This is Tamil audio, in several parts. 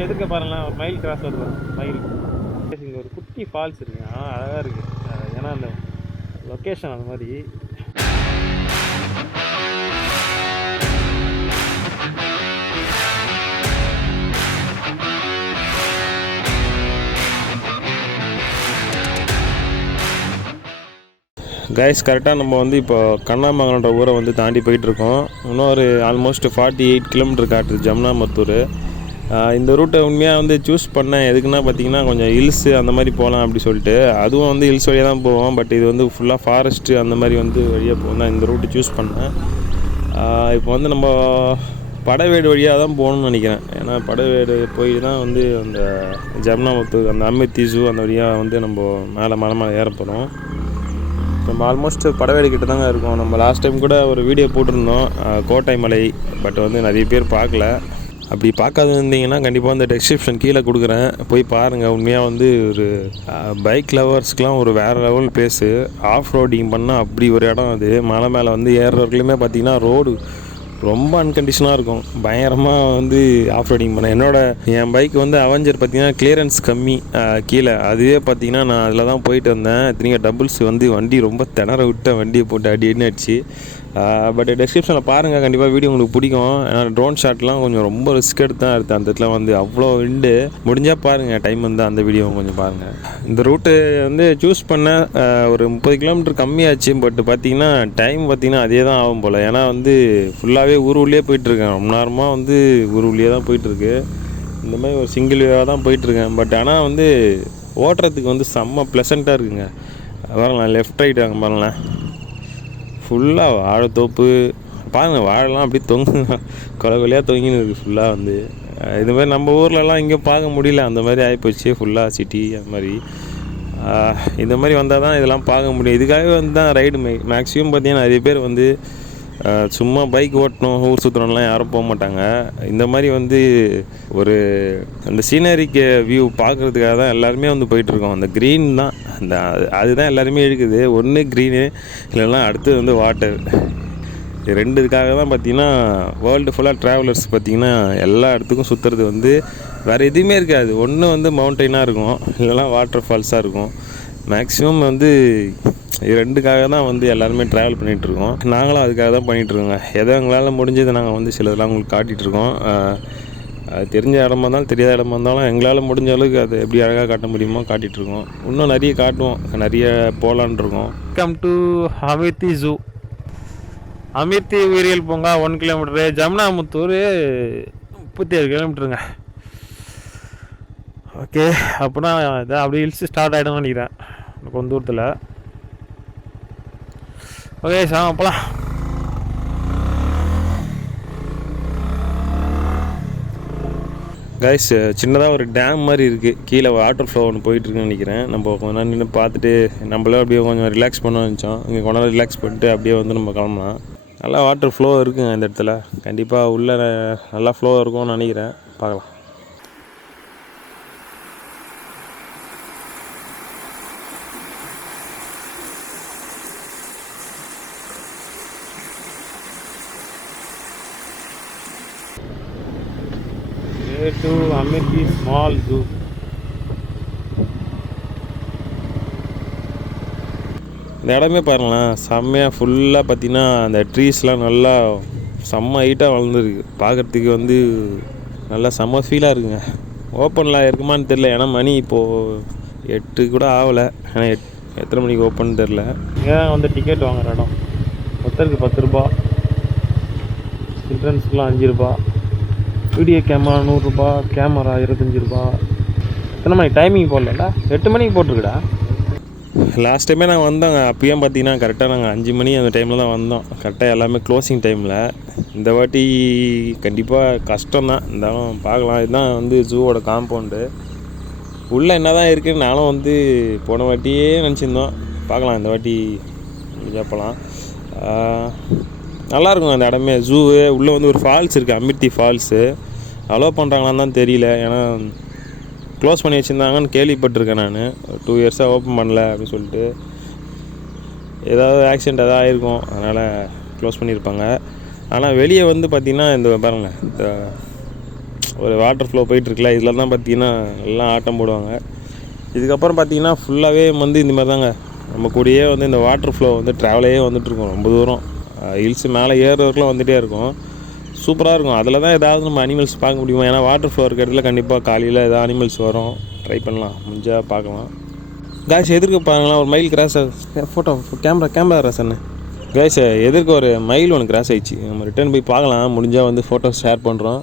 எதுக்க பாருங்களேன், ஒரு மயில் கிராஸ் வருது. மயில் இங்கே ஒரு குட்டி ஃபால்ஸ் இருக்குங்க, அழகாக இருக்குது. ஏன்னா அந்த லொக்கேஷன் அந்த மாதிரி. கைஸ், கரெக்டாக நம்ம வந்து இப்போ கண்ணாமங்கலன்ற ஊரை வந்து தாண்டி போயிட்டுருக்கோம். இன்னும் ஒரு ஆல்மோஸ்ட் 48 கிலோமீட்டர் காட்டுது ஜமுனாமத்தூர். இந்த ரூட்டை உண்மையாக வந்து சூஸ் பண்ணேன் எதுக்குன்னா பார்த்தீங்கன்னா, கொஞ்சம் ஹில்ஸு அந்த மாதிரி போகலாம் அப்படி சொல்லிட்டு. அதுவும் வந்து ஹில்ஸ் வழியாக தான் போவோம். பட் இது வந்து ஃபுல்லாக ஃபாரஸ்ட்டு அந்த மாதிரி வந்து வழியாக போகும் தான் இந்த ரூட்டு சூஸ் பண்ணேன். இப்போ வந்து நம்ம படவேடு வழியாக தான் போகணும்னு நினைக்கிறேன். ஏன்னா படவேடு போய் தான் வந்து அந்த ஜமுனாமத்தூர் அந்த அமிர்தி ஜூ அந்த வழியாக வந்து நம்ம மலை மேலே ஏற போகிறோம். நம்ம ஆல்மோஸ்ட் படவேடு கிட்ட தாங்க இருக்கோம். நம்ம லாஸ்ட் டைம் கூட ஒரு வீடியோ போட்டிருந்தோம், கோட்டை மலை. பட் வந்து நிறைய பேர் பார்க்கல. அப்படி பார்க்காது இருந்தீங்கன்னா கண்டிப்பாக அந்த டெஸ்கிரிப்ஷன் கீழே கொடுக்குறேன், போய் பாருங்கள். உண்மையாக வந்து ஒரு பைக் லவர்ஸ்க்கெலாம் ஒரு வேறு லெவல் பிளேஸு. ஆஃப் ரோடிங் பண்ணால் அப்படி ஒரு இடம் அது. மலை மேலே வந்து ஏறுறவர்களுமே பார்த்திங்கன்னா ரோடு ரொம்ப அன்கண்டிஷனாக இருக்கும். பயங்கரமாக வந்து ஆஃப் ரோடிங் பண்ணேன். என் பைக் வந்து அவெஞ்சர் பார்த்திங்கன்னா கிளியரன்ஸ் கம்மி கீழே. அதுவே பார்த்திங்கன்னா நான் அதில் தான் போயிட்டு வந்தேன். இத்தனைக்கும் டபுள்ஸ் வந்து வண்டி ரொம்ப திணற விட்டேன், வண்டியை போட்டு அடி அடிச்சு. பட் டெஸ்கிரிப்ஷனில் பாருங்கள், கண்டிப்பாக வீடியோ உங்களுக்கு பிடிக்கும். ஏன்னா ட்ரோன் ஷாட்லாம் கொஞ்சம் ரொம்ப ரிஸ்க் எடுத்து தான் எடுத்தேன். அந்த இடத்துல வந்து அவ்வளோ விண்டு. முடிஞ்சால் பாருங்கள், டைம் வந்து அந்த வீடியோ கொஞ்சம் பாருங்கள். இந்த ரூட்டு வந்து சூஸ் பண்ண ஒரு 30 கிலோமீட்டர் கம்மியாச்சு. பட் பார்த்திங்கன்னா டைம் பார்த்திங்கன்னா அதே தான் ஆகும் போல். ஏன்னா வந்து ஃபுல்லாகவே ஊருள்ளே போயிட்டுருக்கேன். ரொம்ப நேரமாக வந்து ஊருள்ளே தான் போயிட்டுருக்கு. இந்த மாதிரி ஒரு சிங்கிள் வேவாக தான் போயிட்டுருக்கேன். பட் ஆனால் வந்து ஓட்டுறதுக்கு வந்து செம்ம ப்ளசண்ட்டாக இருக்குங்க. பாருங்களேன், லெஃப்ட் ரைட் அங்கே பாருங்களேன், ஃபுல்லாக வாழைத்தோப்பு. பாருங்கள், வாழைலாம் அப்படி கொலையாக தொங்கின்னு இருக்குது ஃபுல்லாக வந்து. இதுமாதிரி நம்ம ஊர்லலாம் இங்கே பார்க்க முடியல, அந்த மாதிரி ஆகிப்போச்சு ஃபுல்லாக சிட்டி. அந்த மாதிரி இந்த மாதிரி வந்தால் தான் இதெல்லாம் பார்க்க முடியும். இதுக்காகவே வந்து தான் ரைடு மேக்ஸிமம் பார்த்திங்கன்னா நிறைய பேர் வந்து சும்மா பைக் ஓட்டணும் ஊர் சுற்றணும்லாம் யாரும் போக மாட்டாங்க. இந்த மாதிரி வந்து ஒரு அந்த சீனரிக்கு வியூ பார்க்குறதுக்காக தான் எல்லாருமே வந்து போயிட்டுருக்கோம். அந்த க்ரீன் தான் அதுதான் எல்லாருமே இருக்குது. ஒன்று க்ரீனு, இல்லைன்னா அடுத்து வந்து வாட்டர். இது ரெண்டுக்காக தான் பார்த்திங்கன்னா வேர்ல்டு ஃபுல்லாக ட்ராவலர்ஸ் பார்த்திங்கன்னா எல்லா இடத்துக்கும் சுற்றுறது வந்து வேறு எதுவுமே இருக்காது. ஒன்று வந்து மவுண்டெயினாக இருக்கும், இல்லைனா வாட்டர் ஃபால்ஸாக இருக்கும். மேக்ஸிமம் வந்து இது ரெண்டுக்காக தான் வந்து எல்லாருமே ட்ராவல் பண்ணிகிட்ருக்கோம். நாங்களும் அதுக்காக தான் பண்ணிகிட்ருக்கோங்க. எதோ எங்களால் முடிஞ்சதை நாங்கள் வந்து சிலதெல்லாம் உங்களுக்கு காட்டிகிட்ருக்கோம். அது தெரிஞ்ச இடமா இருந்தாலும் தெரியாத இடமா இருந்தாலும் எங்களால் முடிஞ்ச அளவுக்கு அதை எப்படி அழகாக காட்ட முடியுமோ காட்டிகிட்ருக்கோம். இன்னும் நிறைய காட்டுவோம், நிறைய போகலான் இருக்கோம். Welcome to Amirthi zoo. Amirthi உயிரியல் பூங்கா 1 கிலோமீட்டரு, ஜமுனாமத்தூர் 37 கிலோமீட்டருங்க. ஓகே, அப்படின்னா இதான் அப்படியே ஹில்ஸ் ஸ்டார்ட் ஆகிடும்னு நினைக்கிறேன் கொஞ்சம் தூரத்தில். ஓகே சார், போகலாம். கைஸ், சின்னதாக ஒரு டேம் மாதிரி இருக்குது, கீழே வாட்டர் ஃப்ளோ ஒன்று போயிட்டுருக்குன்னு நினைக்கிறேன். நம்ம கொஞ்ச நேரம் நின்று பார்த்துட்டு நம்மளே அப்படியே கொஞ்சம் ரிலாக்ஸ் பண்ண நினச்சோம். இங்கே கொஞ்ச நேரம் ரிலாக்ஸ் பண்ணிட்டு அப்படியே வந்து நம்ம கிளம்பலாம். நல்லா வாட்டர் ஃப்ளோ இருக்குங்க இந்த இடத்துல. கண்டிப்பாக உள்ளே நல்லா ஃப்ளோ இருக்கும்னு நினைக்கிறேன். பார்க்கலாம். To Amirthi small zoo. இந்த இடமே பாருங்களேன், செம்மையாக ஃபுல்லாக பார்த்திங்கன்னா அந்த ட்ரீஸ்லாம் நல்லா செம்ம ஹைட்டாக வளர்ந்துருக்கு. பார்க்குறதுக்கு வந்து நல்லா செம்ம ஃபீலாக இருக்குங்க. ஓப்பனில் இருக்குமான்னு தெரில, ஏன்னா மணி இப்போது 8 கூட ஆகலை. ஏன்னா எத்தனை மணிக்கு ஓப்பன் தெரில. இங்கே தான் வந்து டிக்கெட் வாங்குகிற இடம். ஒருத்தருக்கு 10 ரூபா, சில்ட்ரன்ஸுக்குலாம் 5 ரூபா, வீடியோ கேமரா 100 ரூபா, கேமரா 25 ரூபா. எத்தனை மணிக்கு டைமிங் போடலடா? 8 மணிக்கு போட்டிருக்குடா. லாஸ்ட் டைமே நாங்கள் வந்தோங்க. அப்பயும் பார்த்தீங்கன்னா கரெக்டாக நாங்கள் 5 மணி அந்த டைமில் தான் வந்தோம். கரெக்டாக எல்லாமே க்ளோசிங் டைமில். இந்த வாட்டி கண்டிப்பாக கஷ்டம்தான். இருந்தாலும் பார்க்கலாம். இதுதான் வந்து ஜூவோட காம்பவுண்டு. உள்ளே என்ன தான் இருக்குதுன்னு நானும் வந்து போன வாட்டியே நினச்சிருந்தோம். பார்க்கலாம், இந்த வாட்டி போகலாம். நல்லாயிருக்கும் அந்த இடமே, ஜூவு. உள்ளே வந்து ஒரு ஃபால்ஸ் இருக்குது, அமிர்தி ஃபால்ஸு. அலோவ் பண்ணுறாங்களான்னு தான் தெரியல, ஏன்னா க்ளோஸ் பண்ணி வச்சுருந்தாங்கன்னு கேள்விப்பட்டிருக்கேன் நான். 2 இயர்ஸாக ஓப்பன் பண்ணல அப்படின்னு சொல்லிட்டு. ஏதாவது ஆக்சிடெண்ட் எதாவது ஆகிருக்கும், அதனால் க்ளோஸ் பண்ணியிருப்பாங்க. ஆனால் வெளியே வந்து பார்த்திங்கன்னா இந்த பாருங்கள், இந்த ஒரு வாட்டர் ஃப்ளோ போயிட்டுருக்குல, இதில் தான் பார்த்திங்கன்னா எல்லாம் ஆட்டம் போடுவாங்க. இதுக்கப்புறம் பார்த்திங்கன்னா ஃபுல்லாகவே வந்து இந்த மாதிரி தாங்க, நம்ம கூடயே வந்து இந்த வாட்டர் ஃப்ளோ வந்து ட்ராவலே வந்துட்டுருக்கோம். ரொம்ப தூரம் ஹில்ஸு மேலே ஏறுறதுக்குலாம் வந்துகிட்டே இருக்கும். சூப்பராக இருக்கும். அதில் தான் ஏதாவது நம்ம அனிமல்ஸ் பார்க்க முடியுமா? ஏன்னா வாட்டர் ஃப்ளோ இருக்கிற இடத்துல கண்டிப்பாக காலையில் ஏதாவது அனிமல்ஸ் வரும். ட்ரை பண்ணலாம், முடிஞ்சால் பார்க்கலாம். காய்ஸ் எதிர்க்க பாருங்களா, ஒரு மயில் கிராஸ் ஃபோட்டோ கேமரா ராசன்னு. காய்ஸ் எதிர்க்க ஒரு மயில் ஒன்று கிராஸ் ஆகிடுச்சு. நம்ம ரிட்டர்ன் போய் பார்க்கலாம், முடிஞ்சால் வந்து ஃபோட்டோஸ் ஷேர் பண்ணுறோம்.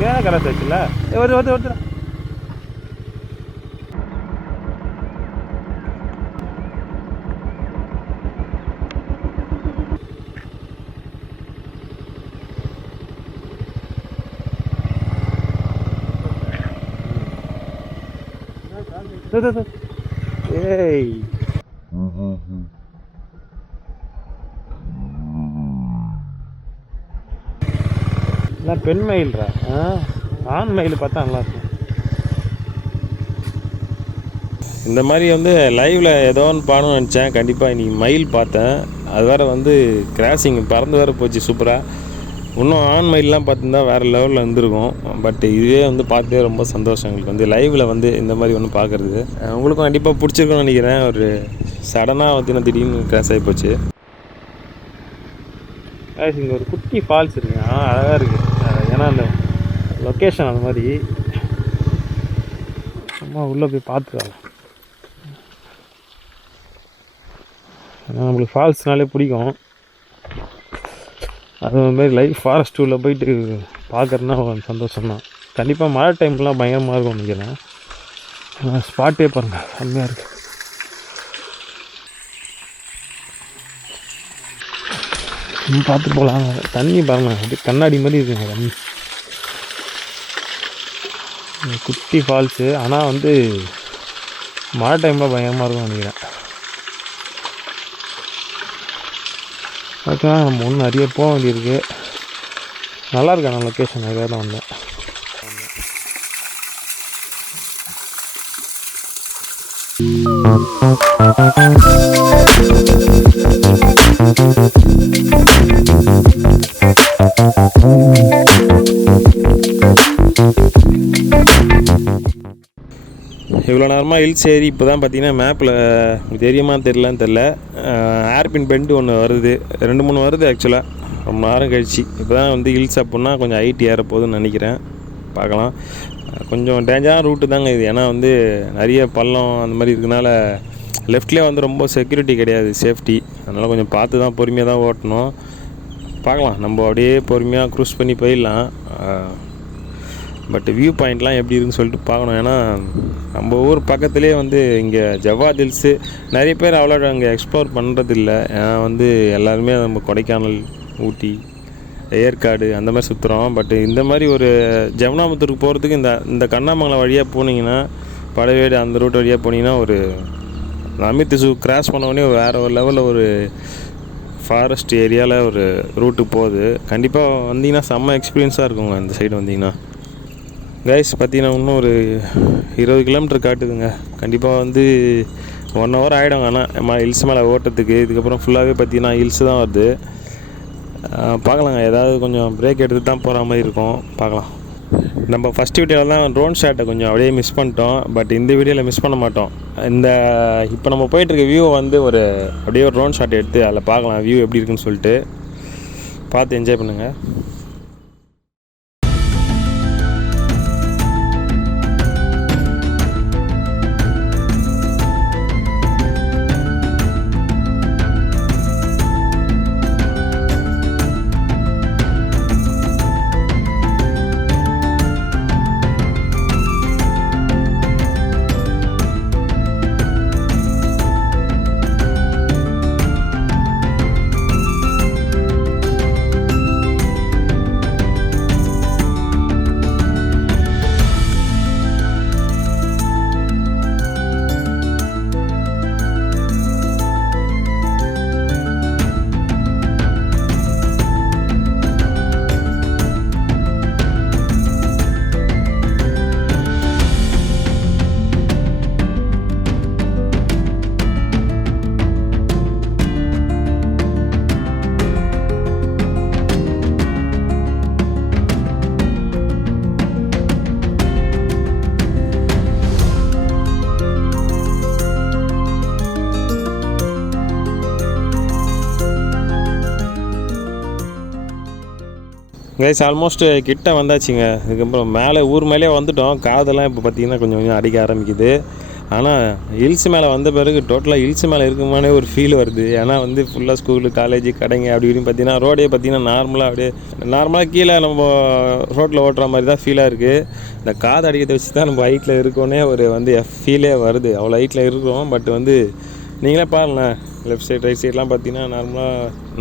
கிராஸ் ஆச்சுல்ல, வருது ஏய் பெண் மயில்ரா, ஆண் மயில் பார்த்தா நல்லாயிருக்கும். இந்த மாதிரி வந்து லைவில் ஏதோ ஒன்று பாடணும்னு நினச்சேன். கண்டிப்பாக இன்றைக்கி மயில் பார்த்தேன். அது வேறு வந்து கிராசிங் பறந்து வேறு போச்சு சூப்பராக. இன்னும் ஆண் மயிலெலாம் பார்த்துருந்தா வேறு லெவலில் இருந்திருக்கும். பட் இதுவே வந்து பார்த்தே ரொம்ப சந்தோஷம் எங்களுக்கு வந்து லைவில் வந்து இந்த மாதிரி ஒன்று பார்க்குறது. உங்களுக்கும் கண்டிப்பாக பிடிச்சிருக்குன்னு நினைக்கிறேன். ஒரு சடனாக வந்து திடீர்னு கிராஸ் ஆகி போச்சு. இங்கே ஒரு குட்டி ஃபால்ஸ் இருக்குங்க, அழகாக இருக்குது. ஏன்னா அந்த லொக்கேஷன் அந்த மாதிரி சும்மா உள்ளே போய் பார்த்துக்கலாம். ஏன்னா நம்மளுக்கு ஃபால்ஸ்னாலே பிடிக்கும். அது மாதிரி லைஃப் ஃபாரஸ்ட் உள்ளே போயிட்டு பார்க்குறதுனா ஒரு சந்தோஷம்தான். கண்டிப்பாக மழை டைம்லாம் பயங்கரமாக இருக்கும் நினைக்கிறேன். ஸ்பாட்டே பாருங்கள், செம்மையாக இருக்குது. பார்த்து போகலாம். தண்ணி பாருங்க, அப்படியே கண்ணாடி மாதிரி இருக்குங்க தண்ணி. குட்டி ஃபால்ஸு, ஆனால் வந்து மழை டைமில் பயங்கரமாக இருக்கும் நினைக்கிறேன். அதுக்காக நம்ம ஒன்றும் நிறைய போக வேண்டியிருக்கு. நல்லாயிருக்கு ஆனால் லொக்கேஷன் நிறையா தான் வந்தேன். இவ்வளோ நேரமாக ஹில்ஸ் ஏறி இப்போ தான் பார்த்தீங்கன்னா மேப்பில் தெரியுமா தெரியலான்னு தெரில, ஏர்பின் பெண்டு ஒன்று வருது, 2-3 வருது ஆக்சுவலாக. ரொம்ப நேரம் கழிச்சு இப்போ தான் வந்து ஹில்ஸ் அப்புடின்னா கொஞ்சம் ஹைட் ஏற போகுதுன்னு நினைக்கிறேன். பார்க்கலாம். கொஞ்சம் டேஞ்சரான ரூட்டு தாங்க இது. ஏன்னா வந்து நிறைய பள்ளம் அந்த மாதிரி இருக்கனால லெஃப்ட்லேயே வந்து ரொம்ப செக்யூரிட்டி கிடையாது, சேஃப்டி. அதனால் கொஞ்சம் பார்த்து தான் பொறுமையாக தான் ஓட்டணும். பார்க்கலாம், நம்ம அப்படியே பொறுமையாக க்ரூஸ் பண்ணி போயிடலாம். பட் வியூ பாயிண்ட்லாம் எப்படி இருக்குன்னு சொல்லிட்டு பார்க்கணும். ஏன்னா நம்ம ஊர் பக்கத்துலேயே வந்து இங்கே ஜவாத் ஹில்ஸு நிறைய பேர் அவ்வளோ அங்கே எக்ஸ்ப்ளோர் பண்ணுறதில்ல. ஏன்னா வந்து எல்லாருமே நம்ம கொடைக்கானல், ஊட்டி, ஏற்காடு அந்த மாதிரி சுற்றுறோம். பட் இந்த மாதிரி ஒரு ஜமுனாமத்தூருக்கு போகிறதுக்கு இந்த கண்ணாமங்கலம் வழியாக போனீங்கன்னா, படவேடு அந்த ரூட் வழியாக போனீங்கன்னா, ஒரு அமித் ஜூ கிராஸ் பண்ணோடனே வேறு ஒரு லெவலில் ஒரு ஃபாரஸ்ட் ஏரியாவில் ஒரு ரூட்டு போகுது. கண்டிப்பாக வந்தீங்கன்னா செம்ம எக்ஸ்பீரியன்ஸாக இருக்குங்க இந்த சைடு வந்தீங்கன்னா. கைஸ் பார்த்தீங்கன்னா இன்னும் ஒரு 20 கிலோமீட்டர் காட்டுதுங்க. கண்டிப்பாக வந்து 1 ஹவர் ஆகிடும். ஆனால் ஹில்ஸ் மேலே ஓட்டத்துக்கு இதுக்கப்புறம் ஃபுல்லாகவே பார்த்தீங்கன்னா ஹில்ஸு தான் வருது. பார்க்கலாங்க, ஏதாவது கொஞ்சம் பிரேக் எடுத்து தான் போகிற மாதிரி இருக்கும். பார்க்கலாம். நம்ம ஃபஸ்ட் வீடியோவில் தான் ட்ரோன் ஷாட்டை கொஞ்சம் அப்படியே மிஸ் பண்ணிட்டோம். பட் இந்த வீடியோவில் மிஸ் பண்ண மாட்டோம். இப்போ நம்ம போயிட்டுருக்க வியூவை வந்து அப்படியே ஒரு ட்ரோன் ஷாட் எடுத்து அதில் பார்க்கலாம் வியூ எப்படி இருக்குன்னு சொல்லிட்டு. பார்த்து என்ஜாய் பண்ணுங்கள். கைஸ் ஆல்மோஸ்ட் கிட்ட வந்தாச்சுங்க. அதுக்கப்புறம் மேலே ஊர் மேலே வந்துவிட்டோம். காதெல்லாம் இப்போ பார்த்திங்கன்னா கொஞ்சம் கொஞ்சம் அடிக்க ஆரம்பிக்குது. ஆனால் ஹில்ஸ் மேலே வந்த பிறகு டோட்டலாக ஹில்ஸ் மேலே இருக்குமானே ஒரு ஃபீல் வருது. ஏன்னா வந்து ஃபுல்லாக ஸ்கூலு காலேஜு கடைங்க அப்படி இப்படின்னு பார்த்திங்கன்னா ரோடே பார்த்திங்கன்னா நார்மலாக கீழே நம்ம ரோட்டில் ஓட்டுற மாதிரி தான் ஃபீலாக இருக்குது. இந்த காது அடிக்கிறத வச்சு தான் நம்ம ஹைட்டில் இருக்கோன்னே ஒரு வந்து ஃபீலே வருது. அவ்வளோ ஹைட்டில் இருக்கிறோம். பட் வந்து நீங்களே பாருங்களேன், லெஃப்ட் சைடு ரைட் சைட்லாம் பார்த்திங்கன்னா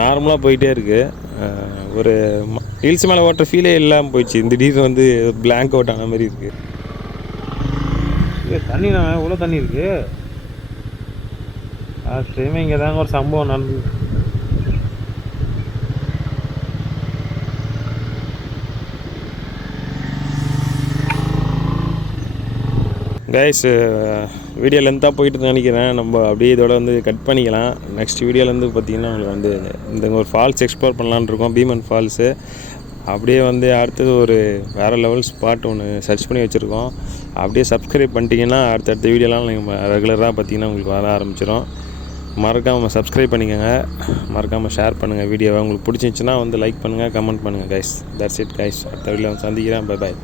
நார்மலாக போயிட்டே இருக்குது. ஒரு ஹில்ஸ் மேலே ஓட்டுற ஃபீலே இல்லாமல் போயிடுச்சு. திடீர்னு வந்து பிளாங்க் அவுட் ஆன மாதிரி இருக்குது. தண்ணிண்ணா இவ்வளோ தண்ணி இருக்குது. டைமே இங்கே தாங்க ஒரு சம்பவம் நடந்து. கைஸ் வீடியோ லென்த்தாக போயிட்டு நினைக்கிறேன். நம்ம அப்படியே இதோட வந்து கட் பண்ணிக்கலாம். நெக்ஸ்ட் வீடியோலேருந்து பார்த்திங்கன்னா உங்களுக்கு வந்து இந்த ஒரு ஃபால்ஸ் எக்ஸ்ப்ளோர் பண்ணலான்னு இருக்கோம், பீமன் ஃபால்ஸு. அப்படியே வந்து அடுத்தது ஒரு வேறு லெவல் ஸ்பாட் ஒன்று சர்ச் பண்ணி வச்சுருக்கோம். அப்படியே சப்ஸ்கிரைப் பண்ணிட்டீங்கன்னா அடுத்தடுத்த வீடியோலாம் நீங்கள் ரெகுலராக பார்த்திங்கன்னா உங்களுக்கு வர ஆரம்பிச்சிடும். மறக்காமல் சப்ஸ்கிரைப் பண்ணிக்கோங்க, மறக்காமல் ஷேர் பண்ணுங்கள் வீடியோவை. உங்களுக்கு பிடிச்சிருந்துச்சின்னா வந்து லைக் பண்ணுங்கள், கமெண்ட் பண்ணுங்கள் கைஸ். That's it guys. அடுத்த வீடியோவில் சந்திக்கிறேன். Bye bye.